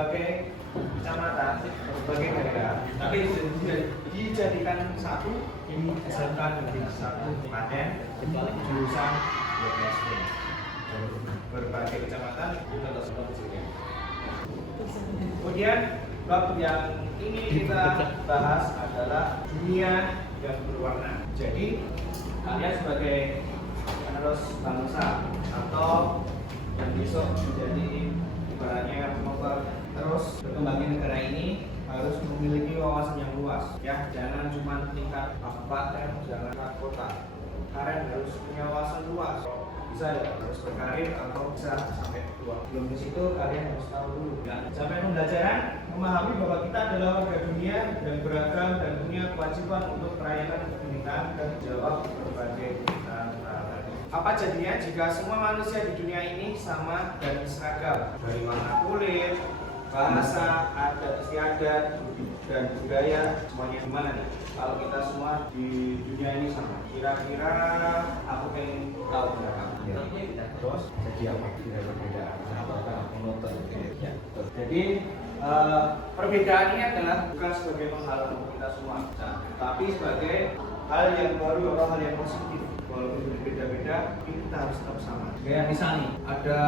berbagai kecamatan, berbagai daerah, tapi dijadikan satu di SMK Negeri 1 Klaten jurusan BPSD. Berbagai kecamatan atau sebagainya. Kemudian bab yang ini kita bahas adalah dunia yang berwarna. Jadi kalian sebagai penerus bangsa atau yang besok menjadi ibaratnya yang terus berkembangnya negara ini harus memiliki wawasan yang luas, ya. Jangan cuma tingkat kabupaten, jangan tingkat kota. Kalian harus punya wawasan luas. Bisa ya, harus berkarir atau bisa sampai tua. Belum di situ kalian harus tahu dulu. Nah, sampai pembelajaran memahami bahwa kita adalah warga dunia dan beragam dan punya kewajiban untuk merayakan kebinekaan dan menjawab berbagai tantangan. Apa jadinya jika semua manusia di dunia ini sama dan seragam? Dari warna kulit, bahasa, adat istiadat, dan budaya, semuanya gimana nih? Kalau kita semua di dunia ini sama, kira-kira aku pengen tahu berapa? Terus jadi apa? Tidak berbeda. Apakah monoton? Ya. Jadi perbedaan ini adalah bukan sebagai penghalang untuk kita semua, tapi sebagai hal yang baru atau hal yang positif. Walaupun berbeda-beda, kita harus tetap sama. Kayak misalnya ada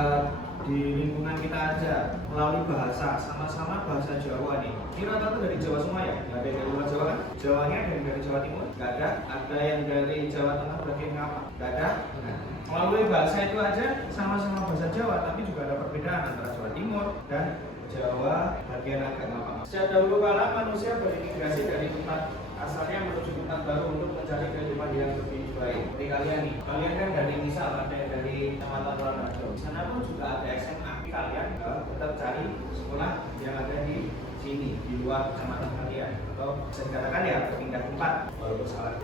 di lingkungan kita aja melalui bahasa, sama-sama bahasa Jawa nih. Ini rata-rata dari Jawa semua ya? Nggak ada yang dari luar Jawa kan? Jawanya ada yang dari Jawa Timur? Nggak ada. Ada yang dari Jawa Tengah bagian apa? Nggak ada. Melalui bahasa itu aja sama-sama bahasa Jawa, tapi juga ada perbedaan antara Jawa Timur dan Jawa bagian agak apa? Sejak dahulu kala manusia berimigrasi dari tempat asalnya menuju tempat baru untuk mencari kehidupan yang lebih baik. Seperti kalian nih, kalian kan dari misal ada yang dari Kecamatan Rolando. Di sana pun juga ada SMA. Kalian tetap cari sekolah yang ada di sini, di luar kecamatan kalian, atau bisa dikatakan ya berpindah tempat walaupun salah.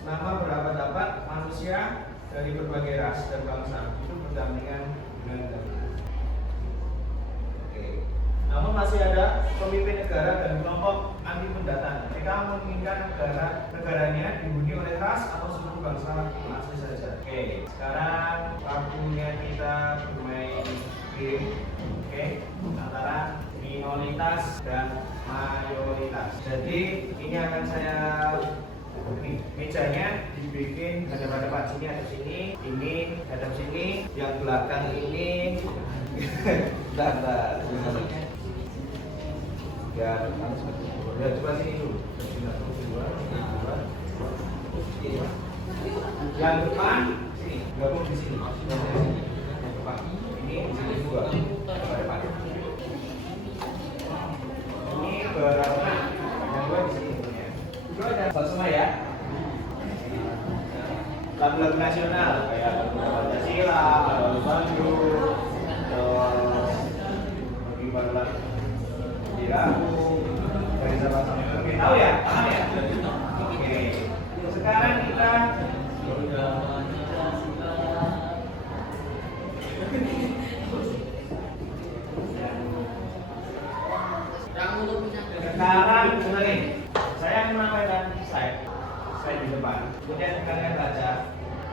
Selama berabad-abad manusia dari berbagai ras dan bangsa itu berdampingan dengan damai. Namun masih ada pemimpin negara dan kelompok anti pendatang. Mereka menginginkan negaranya dihuni oleh ras atau suku bangsa asli saja. Oke, sekarang waktunya kita bermain game. Oke, antara minoritas dan mayoritas. Jadi ini akan saya mejanya dibikin hadap-hadapan, sini hadap sini, ini hadap sini, yang belakang ini. Ya, coba sini dulu. Yang depan sini, gabung di sini. Yang depan ini di sini dua. Depan. Ini berapa? Yang dua di sini. Itu ada semua ya. Lagu-lagu nasional kayak Pancasila, Bandung, terus bagaimana? Oke, tahu ya? Paham ya? Oke. Sekarang kita dengerin. Saya akan menyampaikan slide di depan. Kemudian kalian baca.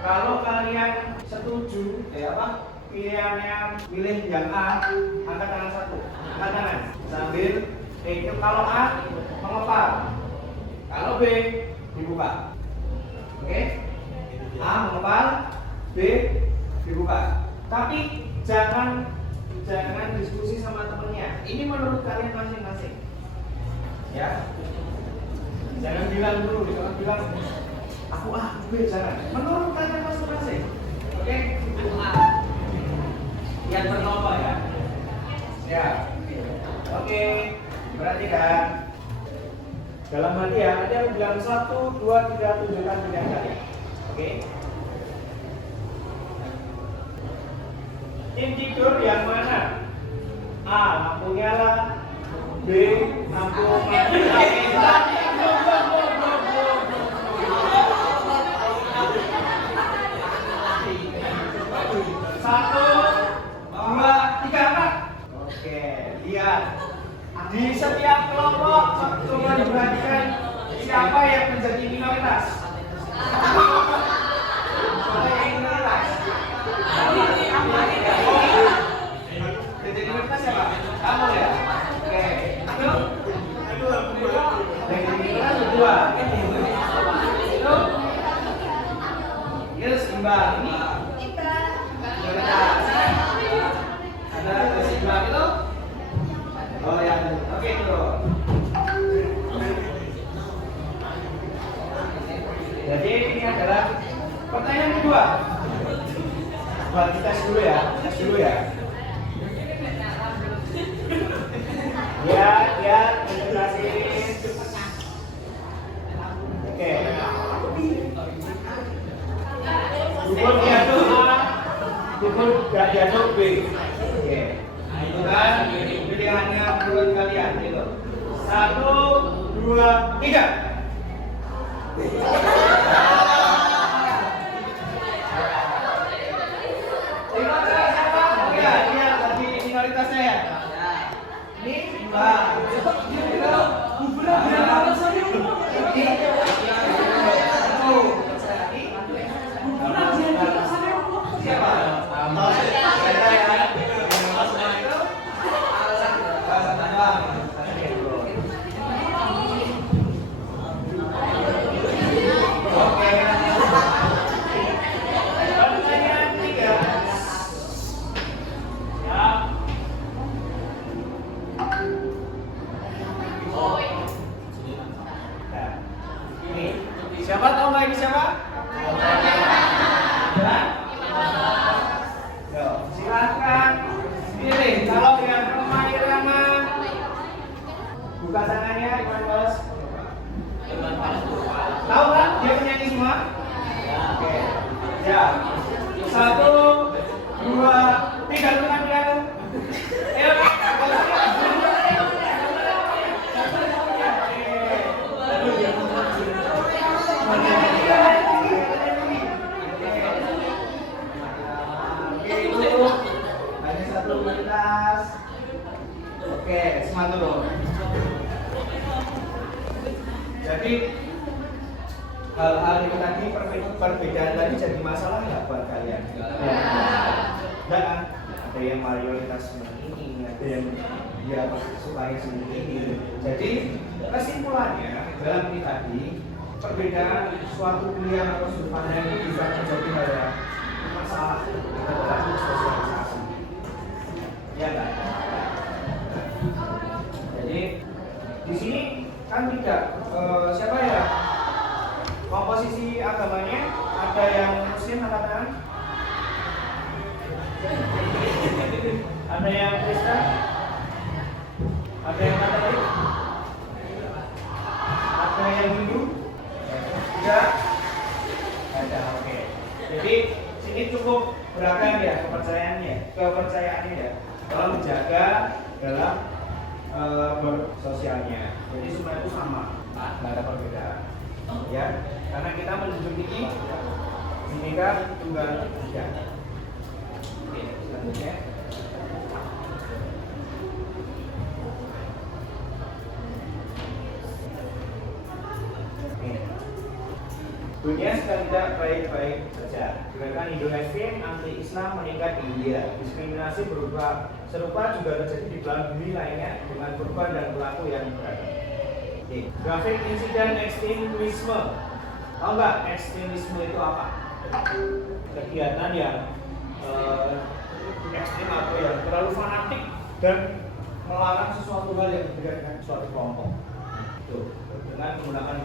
Kalau kalian setuju, pilihannya pilih yang A, angkat tangan satu. Angkat tangan sambil itu kalau A mengepal, kalau B dibuka. Oke? A mengepal, B dibuka. Tapi jangan diskusi sama temennya. Ini menurut kalian masing-masing. Ya. Jangan bilang dulu, jangan bilang aku A, B, jangan. Menurut kalian masing-masing. Oke? Yang pertama ya. Ya. Oke. Perhatikan. Dalam hati ya, nanti aku bilang 1, 2, 3, tunjukkan pilihan kalian. Oke. Tim tidur yang mana? A. Lampu nyala. B. Lampu mati. Satu, dua, tiga, empat. Oke, lihat. Di setiap kelompok, coba diperhatikan siapa yang menjadi minoritas. Siapa yang minoritas? Jadi minoritas siapa? Kamu ya? Oke, turun. Jadi ini adalah pertanyaan kedua. Buat kita tes dulu ya, tes dulu ya. Ya, konsentrasi. Oke. Pukul jatuh A, pukul gak jatuh B. Oke. Itu kan pilihannya menurut kalian gitu. 1, 2, 3. Minoritasnya ya? Ini Mbak. Siapa? Siapa tahu nggak ini siapa? Ya? Yo, silakan pilih. Kalau yang Roma Irama, buka tangannya, Iwan Bos. Tahu kan dia penyanyi semua? Oke. Ya. 1, 2, 3 tangan piano. Ayo. Oke, semangat dulu. Jadi hal-hal itu tadi perbedaan tadi jadi masalah nggak buat kalian? Enggak kan? Ada yang mayoritas ini, ada yang dia suka yang ini. Jadi kesimpulannya dalam ini tadi perbedaan suatu pilihan atau sudut pandang itu bisa menjadi hal yang masalah dalam sosialisasi. Ya kan? Jadi di sini kan tidak siapa ya komposisi agamanya, ada yang Muslim angkat tangan, ada yang Kristen, ada yang Katolik, ada yang Hindu, tidak ada. Oke. Jadi sini cukup beragam ya kepercayaannya ya dalam menjaga dalam bersosialnya. Jadi semua itu sama, nggak ada perbedaan. Ya, karena kita menunjuk tinggi, Bhinneka Tunggal Ika. Oke, selanjutnya. Dunia sedang tidak baik-baik saja. Gerakan Indonesia anti-Islam meningkat di India. Diskriminasi berupa serupa juga terjadi di belahan bumi lainnya dengan korban dan pelaku yang beragam. Grafik insiden ekstremisme. Tahu nggak ekstremisme itu apa? Kegiatan yang ekstrim atau yang terlalu fanatik dan melarang sesuatu hal yang berbeda dengan suatu kelompok. Tuh, dengan menggunakan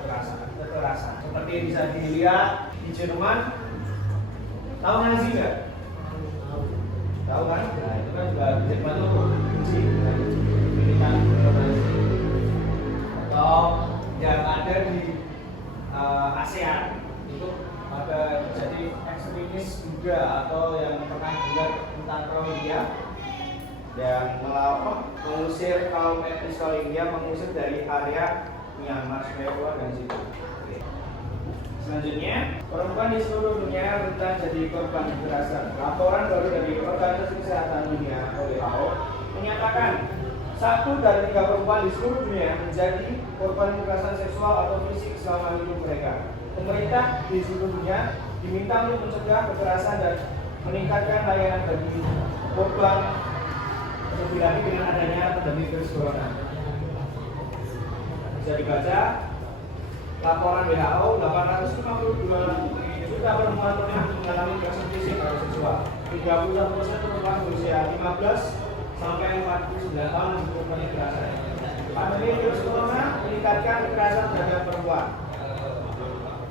kekerasan. Seperti bisa dilihat di Jerman. Tahu Nazi nggak? Tahu kan? Nah, itu kan juga di Jerman itu benci militan Nazi. Atau yang ada di ASEAN itu ada jadi ekstremis juga, atau yang pernah dengar tentang Rohingya yang mengusir kaum etnis Rohingya, mengusir dari area Myanmar supaya keluar dari situ. Selanjutnya, perempuan di seluruh dunia rentan jadi korban kekerasan. Laporan baru dari Organisasi Kesehatan Dunia (WHO) menyatakan 1 dari 3 perempuan di seluruh dunia menjadi korban kekerasan seksual atau fisik selama hidup mereka. Pemerintah di seluruh dunia diminta untuk mencegah kekerasan dan meningkatkan layanan bagi korban terlebih dengan adanya pandemi virus corona. Bisa dibaca laporan WHO, 852 juta perempuan pernah mengalami kekerasan fisik atau seksual. 31% perempuan berusia 15 sampai 49 tahun korban kekerasan. Pandemi virus corona meningkatkan kekerasan terhadap perempuan.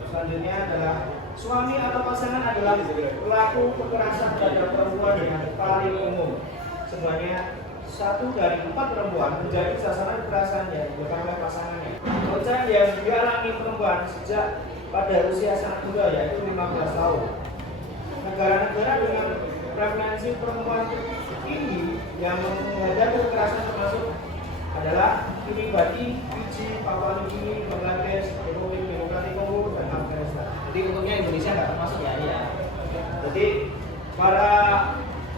Selanjutnya adalah suami atau pasangan adalah pelaku kekerasan terhadap perempuan dengan paling umum. Semuanya 1 dari 4 perempuan menjadi sasaran kekerasan yang dilakukan oleh pasangannya. Kekerasan yang dialami perempuan sejak pada usia sangat muda, yaitu 15 tahun. Negara-negara dengan prevalensi perempuan tinggi yang menghadapi kekerasan termasuk adalah Kiribati, Fiji, Papua New Guinea, Bangladesh, Republik Demokratik Kongo, dan Afghanistan. Jadi untungnya Indonesia nggak termasuk ya. Jadi para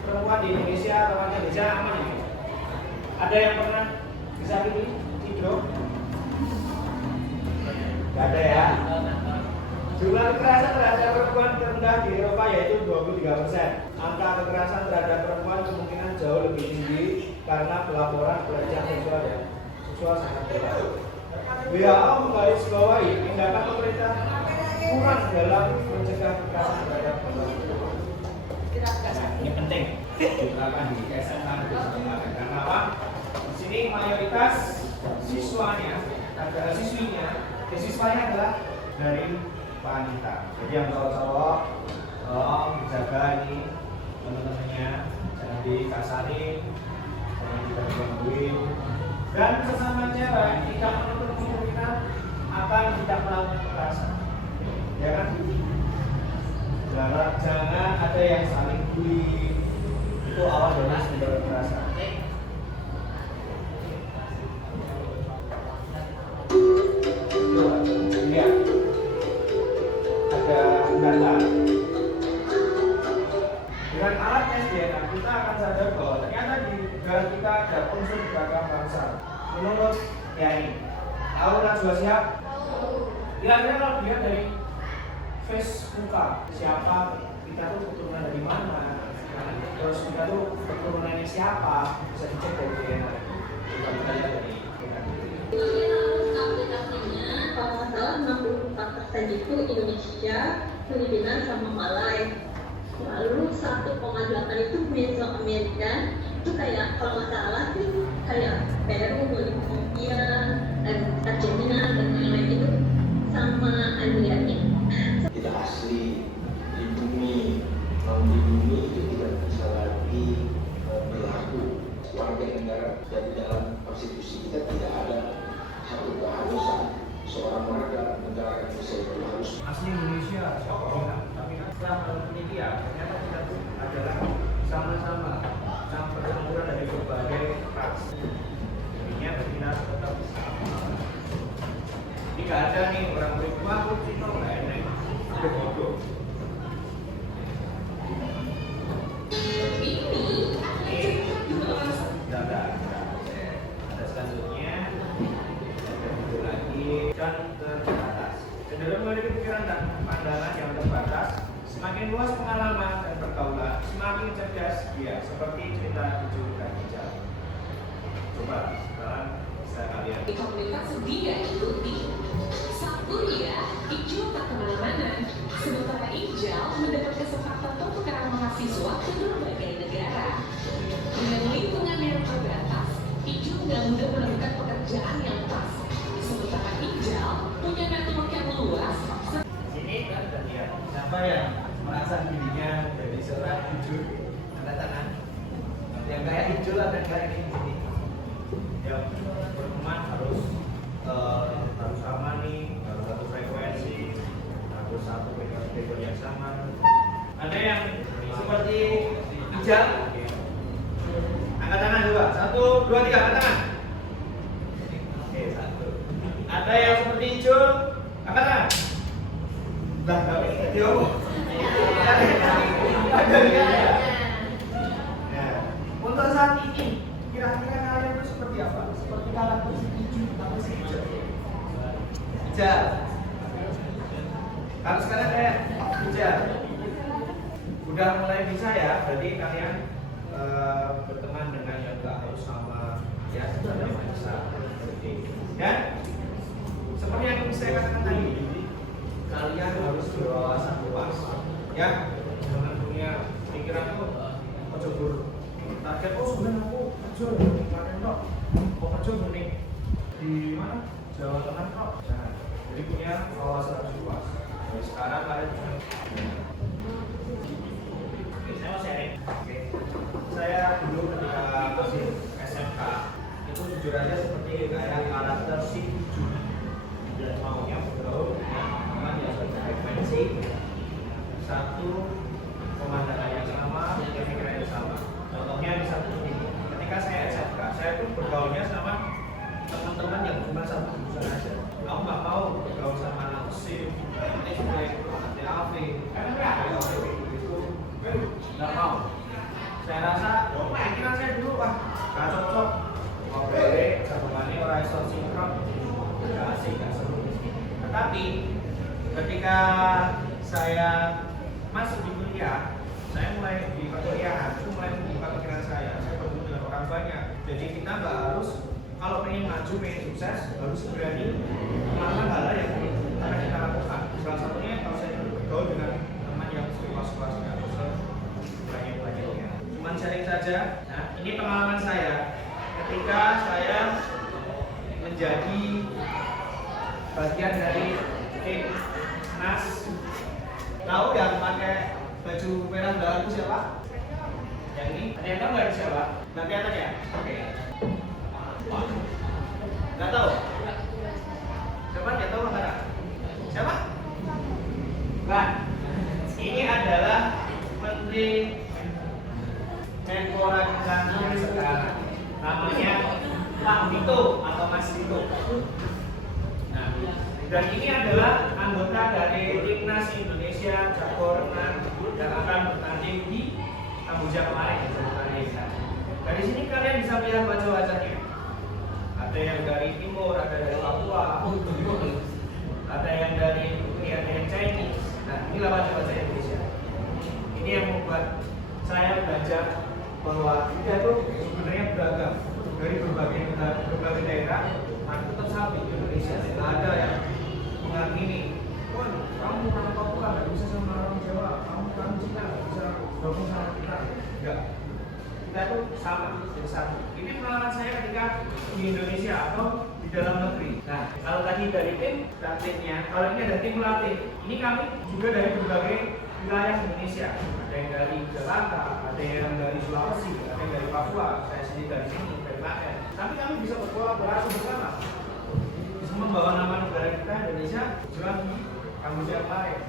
perempuan di Indonesia atau warga Indonesia aman ini. Ada yang pernah disakiti, Cidro? Nggak ada ya. Jumlah kekerasan terhadap perempuan terendah di Eropa yaitu 23%. Angka kekerasan terhadap perempuan kemungkinan jauh lebih tinggi karena pelaporan pelecehan seksual dan seksual sangat berat. WHO menggarisbawahi tindakan pemerintah kurang dalam mencegah kekerasan terhadap perempuan. Nah, ini penting diterapkan di SMA karena apa? Di sini mayoritas siswanya adalah dari wanita. Jadi yang cowok-cowok tolong dijaga ini teman-temannya, jangan dikasarin, jangan digangguin, dan sesama cewek tidak menutup kemungkinan akan tidak melakukan kekerasan. Ya kan? Jangan ada yang saling bully, itu awal dari sumber kekerasan. Lihat, ada data. Dengan alat tes DNA kita akan sadar bahwa ternyata di darah kita ada unsur beragam bangsa. Menurut ini, tahu Najwa Shihab? Kira-kira kalau dilihat dari face muka, siapa kita tuh keturunan dari mana? Terus kita tuh keturunannya siapa? Bisa dicek dari DNA. Kita lihat dari aplikasinya kalau nggak salah 64% itu Indonesia, Filipina sama Malai. Lalu 1,8 itu Mesoamerika, itu kayak kalau nggak salah sih kayak Peru, Bolivia, Argentina dan lain-lain itu sama Asia. Tidak asli di bumi, di bumi itu tidak bisa lagi berlaku warga negara, dan dalam konstitusi kita tidak ada satu keharusan seorang warga negara Indonesia itu harus asli Indonesia, tapi setelah penelitian ternyata kita tuh adalah sama-sama campuran dari berbagai ras. Jadinya kita tetap sama. Jadi nggak ada nih orang berikutnya aku Cina nggak enak, ada bodoh. Ada selanjutnya, ada video lagi dan terbatas. Cenderung memiliki pikiran dan pandangan yang terbatas. Semakin luas pengalaman dan pergaulan, semakin cerdas dia. Seperti cerita Hijau dan Hijau. Coba sekarang bisa kalian. Di komunitas dia ikuti. Satu ya, Hijau tak kemana-mana. Sementara Hijau mendapat kesempatan untuk tukaran mahasiswa ke berbagai negara. Dengan lingkungan yang terbatas, Hijau nggak mudah menemukan pekerjaan yang pas. Sementara Hijau punya network yang luas. Sini kan kita lihat siapa yang merasa dirinya jadi seorang Hijau, tanda tangan. Yang kayak Hijau ada kayak ini. Yang berteman harus sama nih, harus satu frekuensi, harus satu paper yang sama. Ada yang seperti Hijau. Angkat tangan dua, 1, 2, 3, angkat tangan. Oke, 1. Ada yang seperti Hijau, angkat tangan. Lah, tapi jadi apa? Ada ya. Untuk saat ini, kira-kira kalian itu seperti apa? Seperti karakter si Hijau atau si Hijau? Hijau. Kalau sekarang kayak Hijau. Udah mulai bisa ya, berarti kalian berteman dengan yang enggak harus sama, ya sudah bisa. Dan seperti yang saya katakan tadi, kalian harus berwawasan luas, ya. Jangan punya pikiran tuh kecebur target. Oh sebenarnya aku kerja kemarin dok, kok kerja nih Aku jujur aja seperti kayak karakter si Kuju. Dan maunya bergaul dengan teman yang sefrekuensi, satu pemandangan yang sama, pemikiran yang sama. Contohnya bisa seperti ini. Ketika saya SMK, saya tuh bergaulnya sama teman-teman yang cuma satu jurusan aja. Aku nggak mau bergaul sama anak SIM, DAV, itu nggak mau. Saya rasa, pikiran saya dulu nggak cocok. Ngobrol, sambungannya orang iso sinkron, nggak asik, nggak seru. Tetapi ketika saya masuk di kuliah, saya mulai di perkuliahan, itu mulai membuka pikiran saya bertemu dengan orang banyak. Jadi kita nggak harus, kalau pengen maju, pengen sukses, harus berani melakukan hal yang akan kita lakukan. Salah satunya kalau saya bergaul dengan teman yang sekelas-kelasnya atau sebanyak-banyaknya. Cuman sharing saja. Nah, ini pengalaman saya ketika saya menjadi bagian dari tim Nas. Tahu yang pakai baju merah belakang siapa? Yang ini? Ada yang tahu nggak siapa? Nggak kelihatan ya? Oke. Nggak tahu? Siapa? Nggak tahu nggak? Siapa? Bukan. Ini adalah Menteri Menpora kita yang sekarang. Namanya Pak Dito atau Mas Dito. Nah, dan ini adalah anggota dari Timnas Indonesia Cabur Renang yang akan bertanding di Kamboja kemarin. Dari sini kalian bisa melihat wajah-wajahnya. Ada yang dari timur, ada dari Papua, ada yang dari Chinese. Nah, inilah wajah-wajah Indonesia. Ini yang membuat saya belajar bahwa kita itu sebenarnya beragam dari berbagai daerah, tapi tetap satu Indonesia. Tidak ada yang mengakini, wah kamu orang Papua nggak bisa sama orang Jawa, kamu Cina nggak bisa gabung sama kita. Enggak, kita itu sama, jadi satu. Ini pengalaman saya ketika di Indonesia atau di dalam negeri. Nah, kalau tadi dari tim timnya, kalau ini ada tim pelatih. Ini kami juga dari berbagai wilayah Indonesia. Ada yang dari Jakarta, ada yang dari Sulawesi, ada yang dari Papua, saya sendiri dari sini, dari Klaten. Tapi kami bisa berkolaborasi bersama, bisa membawa nama negara kita Indonesia jual di Kamboja kemarin.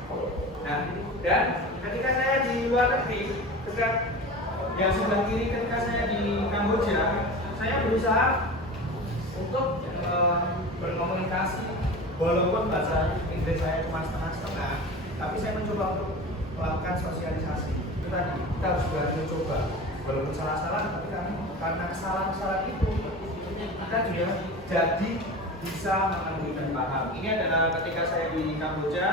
Nah, dan ketika saya di luar negeri, ketika yang sebelah kiri ketika saya di Kamboja, saya berusaha untuk berkomunikasi, walaupun bahasa Inggris saya cuma setengah-setengah, tapi saya mencoba untuk melakukan sosialisasi. Itu tadi, kita harus berani mencoba, walaupun salah-salah, tapi karena kesalahan-kesalahan itu kita juga jadi bisa mengerti dan paham. Ini adalah ketika saya di Kamboja,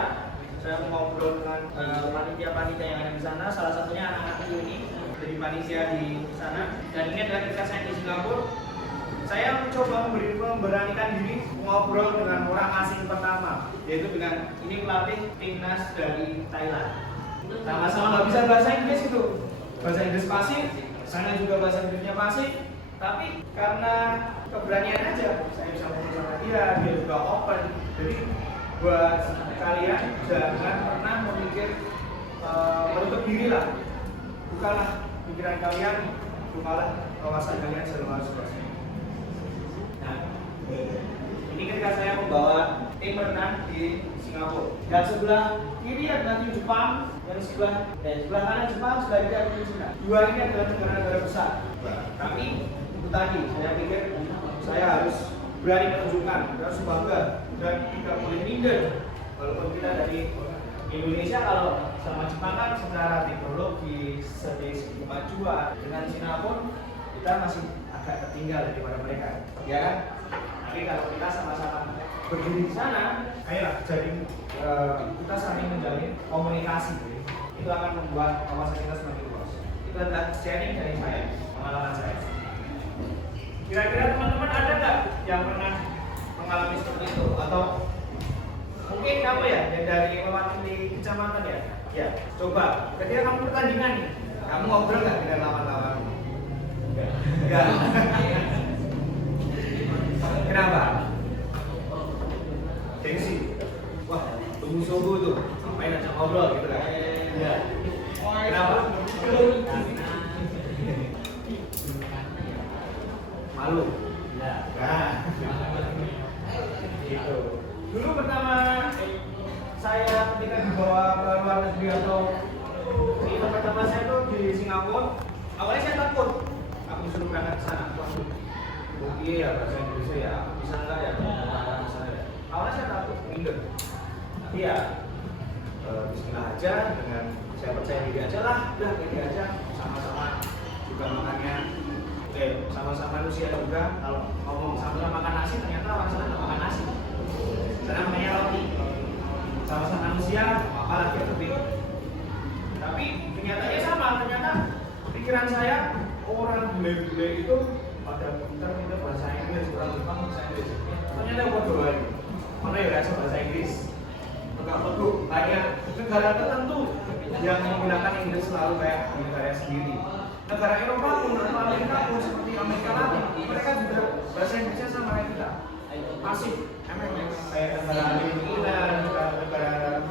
saya ngobrol dengan panitia-panitia yang ada di sana. Salah satunya anak-anak ini jadi panitia di sana. Dan ini adalah ketika saya di Singapura, saya mencoba memberanikan diri ngobrol dengan orang asing pertama, yaitu dengan ini pelatih timnas dari Thailand. Sama-sama nggak bisa bahasa Inggris itu, bahasa Inggris fasih, sana juga bahasa Inggrisnya fasih, tapi karena keberanian aja, saya bisa ngomong sama dia juga open. Jadi buat kalian jangan pernah memikir menutup diri lah, bukalah pikiran kalian, bukalah wawasan kalian seluas-luasnya. Nah, ini ketika saya membawa tim renang di Singapura, dan sebelah kiri adalah tim Jepang, dan sebelah kanan Jepang, sebelah kiri adalah tim Cina. Dua ini adalah negara-negara besar. Tapi itu tadi, saya pikir saya harus berani menunjukkan, harus bangga dan tidak boleh minder. Walaupun kita dari Indonesia, kalau sama Jepang kan secara teknologi, segi kemajuan, dengan Cina pun kita masih agak tertinggal daripada mereka, ya kan? Tapi kalau kita sama-sama berdiri di sana, ayolah jadi kita saling menjalin komunikasi, itu akan membuat wawasan kita semakin luas. Itu adalah sharing dari saya, pengalaman saya. Kira-kira teman-teman ada nggak yang pernah mengalami seperti itu? Atau mungkin kamu ya, yang dari mewakili kecamatan ya? Ya, coba. Ketika kamu pertandingan nih, kamu ngobrol nggak dengan lawan-lawan? Enggak. Kenapa? Gengsi. Wah, sungguh-sungguh tuh. Ngapain aja ngobrol gitu kan? Iya. Kenapa? Malu. Ya. Nah, gitu. Dulu pertama saya ketika dibawa ke luar negeri atau itu pertama saya tuh di Singapura, awalnya saya takut. Aku disuruh berangkat ke sana. Iya ya, bahasa Indonesia ya, bisa enggak ya? Bisa ya. Awalnya saya takut, minder. Tapi ya, bismillah aja, dengan saya percaya diri aja lah, udah pede aja, sama-sama juga makannya. Sama-sama manusia juga. Kalau ngomong sama-sama makan nasi, ternyata orang sana nggak makan nasi. Sana namanya roti. Sama-sama manusia, apalagi ya tapi kenyataannya sama. Ternyata pikiran saya orang bule-bule itu pada pintar-pintar bahasa Inggris, orang Jepang bahasa Inggris. Ternyata bodoh aja. Mana ya rasa bahasa Inggris? Enggak bodoh. Banyak negara tertentu yang menggunakan Inggris selalu kayak negara sendiri. Negara Eropa pun, Amerika pun seperti Amerika Latin, mereka juga bahasa Inggrisnya sama kayak kita. Pasif. Kayak negara Argentina, negara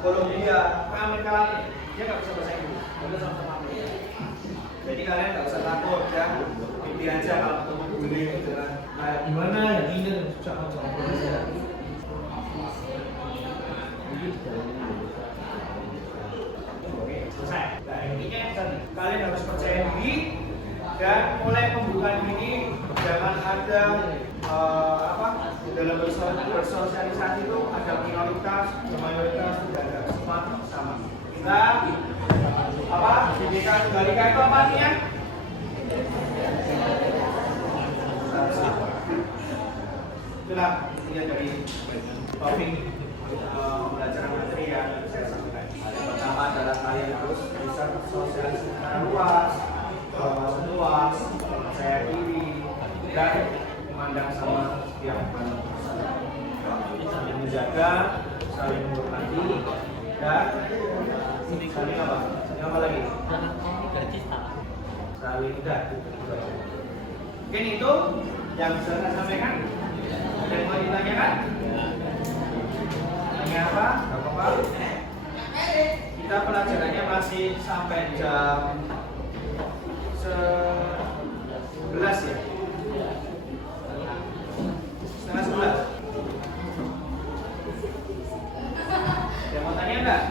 Kolombia, Amerika Latin, dia nggak bisa bahasa Inggris. Dia sama-sama Amerika. Jadi kalian nggak usah takut ya, pilih aja kalau ketemu bule itu jangan kayak gimana ya ini susah aja. Oke, selesai. Nah intinya kalian harus percaya diri dan mulai pembukaan ini jangan ada dalam bersosialisasi itu ada minoritas, mayoritas, tidak ada, semua sama. Kita Bhinneka Tunggal Ika itu apa artinya? Itulah intinya dari topik pembelajaran materi yang saya sampaikan. Yang pertama adalah kalian harus bisa bersosialisasi secara luas, percaya diri, dan memandang sama setiap manusia. Saling menjaga, saling menghormati, dan saling apa? Saling apa lagi? Saling udah. Mungkin itu yang bisa saya sampaikan. Ada yang mau ditanyakan? Tanya apa? Gak apa-apa. Kita pelajarannya masih sampai jam 11 ya? Setengah 11. Yang mau tanya enggak?